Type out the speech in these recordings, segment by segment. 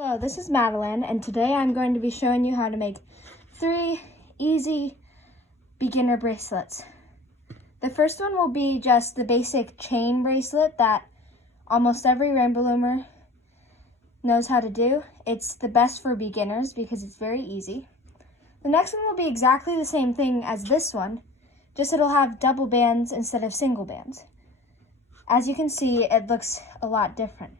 Hello, this is Madeline, and today I'm going to be showing you how to make 3 easy beginner bracelets. The first one will be just the basic chain bracelet that almost every rainbow loomer knows how to do. It's the best for beginners because it's very easy. The next one will be exactly the same thing as this one, just it'll have double bands instead of single bands. As you can see, it looks a lot different.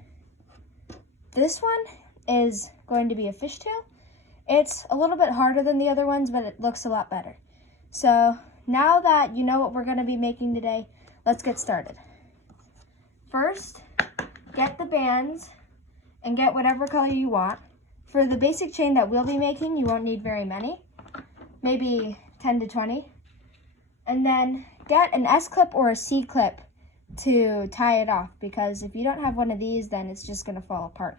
This one is going to be a fishtail. It's a little bit harder than the other ones, but it looks a lot better. So now that you know what we're going to be making today, let's get started. First, get the bands and get whatever color you want. For the basic chain that we'll be making, you won't need very many, maybe 10 to 20. And then get an S-clip or a C-clip to tie it off, because if you don't have one of these, then it's just going to fall apart.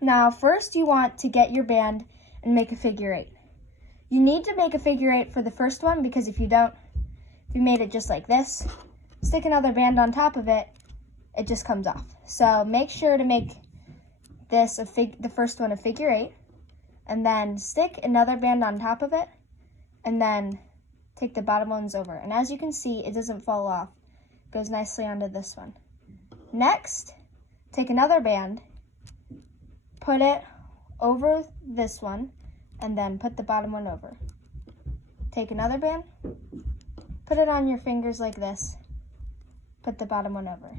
Now, first you want to get your band and make a figure 8. You need to make a figure 8 for the first one, because if you don't, if you made it just like this, stick another band on top of it, it just comes off. So make sure to make this the first one a figure 8, and then stick another band on top of it, and then take the bottom ones over. And as you can see, it doesn't fall off. It goes nicely onto this one. Next, take another band, put it over this one, and then put the bottom one over. Take another band, put it on your fingers like this, put the bottom one over.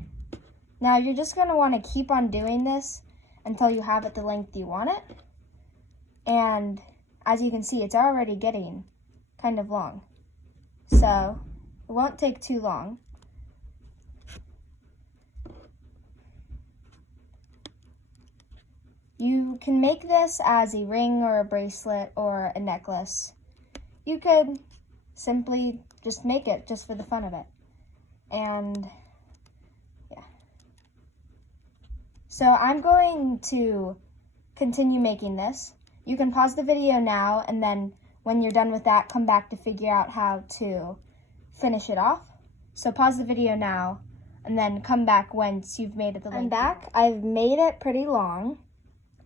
Now you're just going to want to keep on doing this until you have it the length you want it. And as you can see, it's already getting kind of long. So it won't take too long. You can make this as a ring or a bracelet or a necklace. You could simply just make it just for the fun of it. And yeah. So I'm going to continue making this. You can pause the video now, and then when you're done with that, come back to figure out how to finish it off. So pause the video now, and then come back once you've made it the length. I'm back. I've made it pretty long.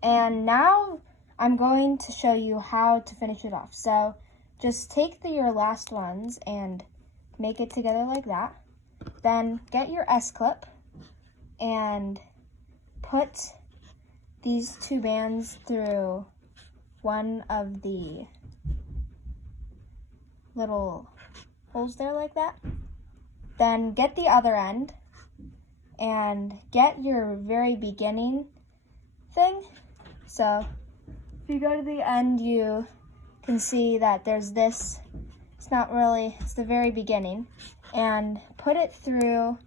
And now I'm going to show you how to finish it off. So just take your last ones and make it together like that. Then get your S-clip and put these 2 bands through one of the little holes there like that. Then get the other end and get your very beginning thing. So if you go to the end, you can see that there's this, it's the very beginning, and put it through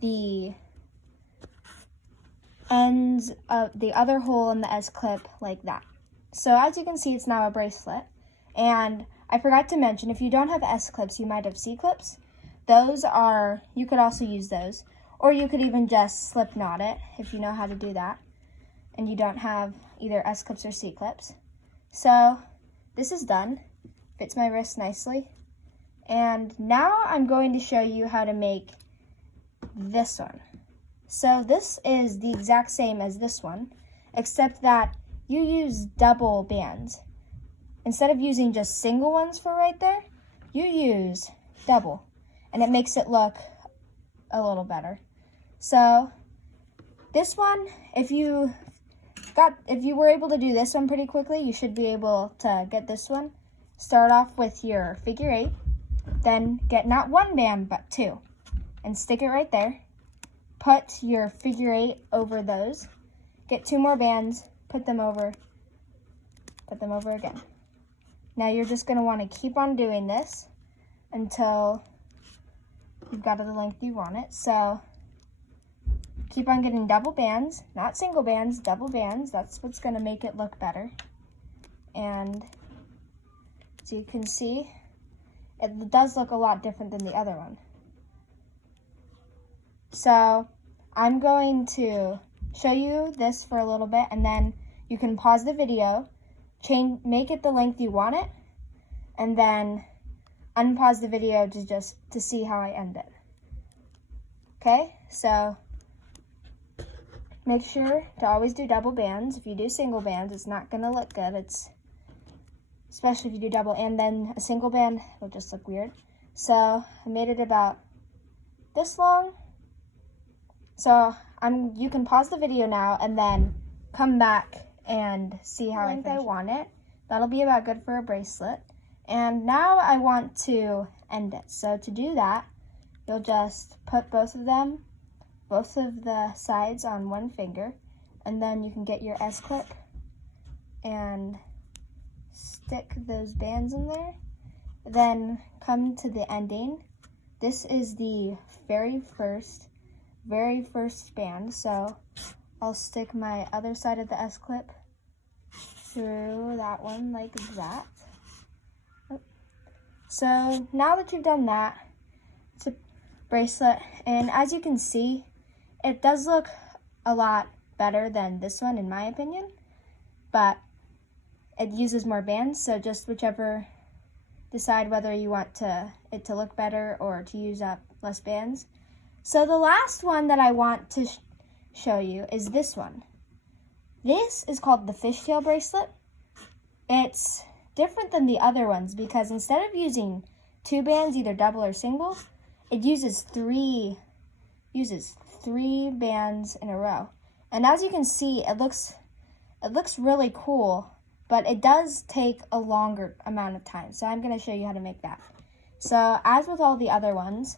the ends of the other hole in the S-clip like that. So as you can see, it's now a bracelet. And I forgot to mention, if you don't have S-clips, you might have C-clips. You could also use those, or you could even just slip knot it if you know how to do that, and you don't have either S-clips or C-clips. So this is done. Fits my wrist nicely. And now I'm going to show you how to make this one. So this is the exact same as this one, except that you use double bands. Instead of using just single ones for right there, you use double, and it makes it look a little better. So this one, if you were able to do this one pretty quickly, you should be able to get this one. Start off with your figure 8, then get not 1 band, but 2, and stick it right there. Put your figure 8 over those. Get 2 more bands, put them over again. Now you're just going to want to keep on doing this until you've got it the length you want it. So keep on getting double bands, not single bands, double bands. That's what's going to make it look better. And as you can see, it does look a lot different than the other one. So I'm going to show you this for a little bit, and then you can pause the video, make it the length you want it, and then unpause the video to see how I end it. Okay, so make sure to always do double bands. If you do single bands, it's not going to look good. Especially if you do double and then a single band, it'll just look weird. So I made it about this long. So you can pause the video now and then come back and see how I want it. That'll be about good for a bracelet. And now I want to end it. So to do that, you'll just put both of the sides on one finger, and then you can get your S-clip and stick those bands in there. Then come to the ending. This is the very first band, so I'll stick my other side of the S-clip through that one like that. So now that you've done that, it's a bracelet, and as you can see, it does look a lot better than this one in my opinion, but it uses more bands, so just decide whether you want it to look better or to use up less bands. So the last one that I want to show you is this one. This is called the fishtail bracelet. It's different than the other ones because instead of using 2 bands, either double or single, it uses three bands in a row. And as you can see, it looks really cool, but it does take a longer amount of time. So I'm going to show you how to make that. So as with all the other ones,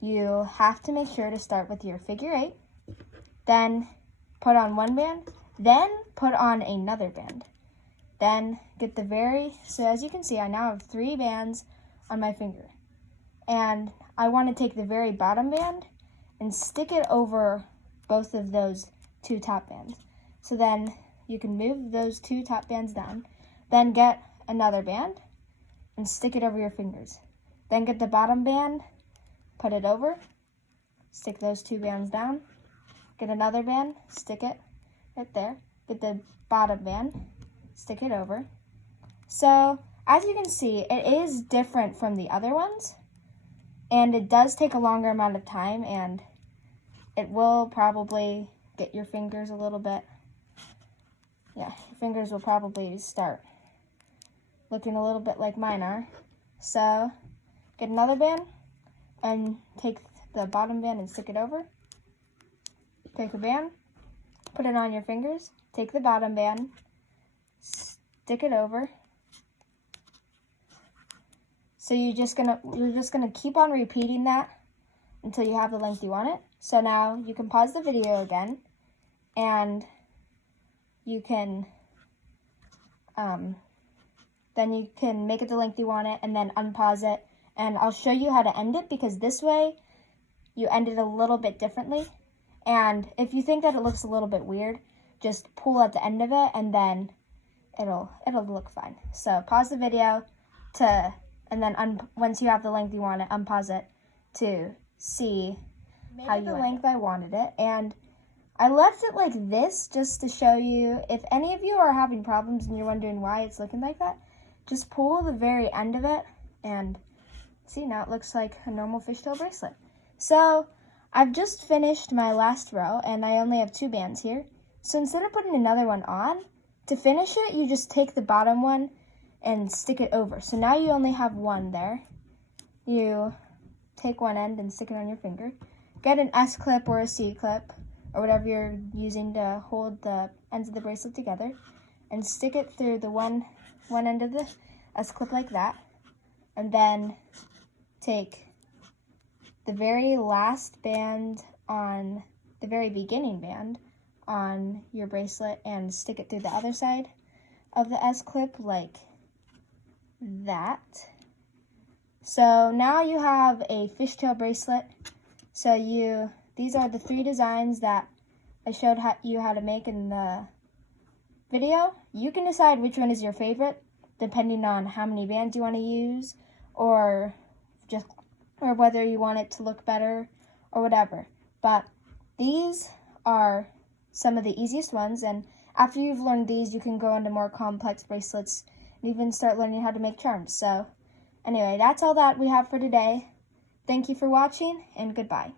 you have to make sure to start with your figure 8, then put on one band, then put on another band. Then get so as you can see, I now have 3 bands on my finger. And I want to take the very bottom band and stick it over both of those 2 top bands. So then you can move those 2 top bands down, then get another band and stick it over your fingers. Then get the bottom band, put it over, stick those 2 bands down, get another band, stick it right there, get the bottom band, stick it over. So as you can see, it is different from the other ones, and it does take a longer amount of time, and it will probably get your fingers a little bit, your fingers will probably start looking a little bit like mine are. So get another band and take the bottom band and stick it over. Take a band, put it on your fingers, take the bottom band, stick it over. So you're just gonna keep on repeating that until you have the length you want it. So now you can pause the video again, and you can then you can make it the length you want it, and then unpause it. And I'll show you how to end it, because this way you end it a little bit differently. And if you think that it looks a little bit weird, just pull at the end of it, and then it'll look fine. So pause the video and then once you have the length you want it, unpause it to see how you the length I wanted it. And I left it like this just to show you, if any of you are having problems and you're wondering why it's looking like that, just pull the very end of it and see, now it looks like a normal fishtail bracelet. So I've just finished my last row, and I only have 2 bands here. So instead of putting another one on, to finish it, you just take the bottom one and stick it over. So now you only have 1 there. You take one end and stick it on your finger. Get an S-clip or a C-clip, or whatever you're using to hold the ends of the bracelet together, and stick it through the one end of the S-clip like that. And then take the very last band on the very beginning band on your bracelet and stick it through the other side of the S-clip like that. So now you have a fishtail bracelet. So these are the 3 designs that I showed you how to make in the video. You can decide which one is your favorite depending on how many bands you want to use, or whether you want it to look better or whatever. But these are some of the easiest ones, and after you've learned these, you can go into more complex bracelets and even start learning how to make charms. So anyway, that's all that we have for today. Thank you for watching, and goodbye.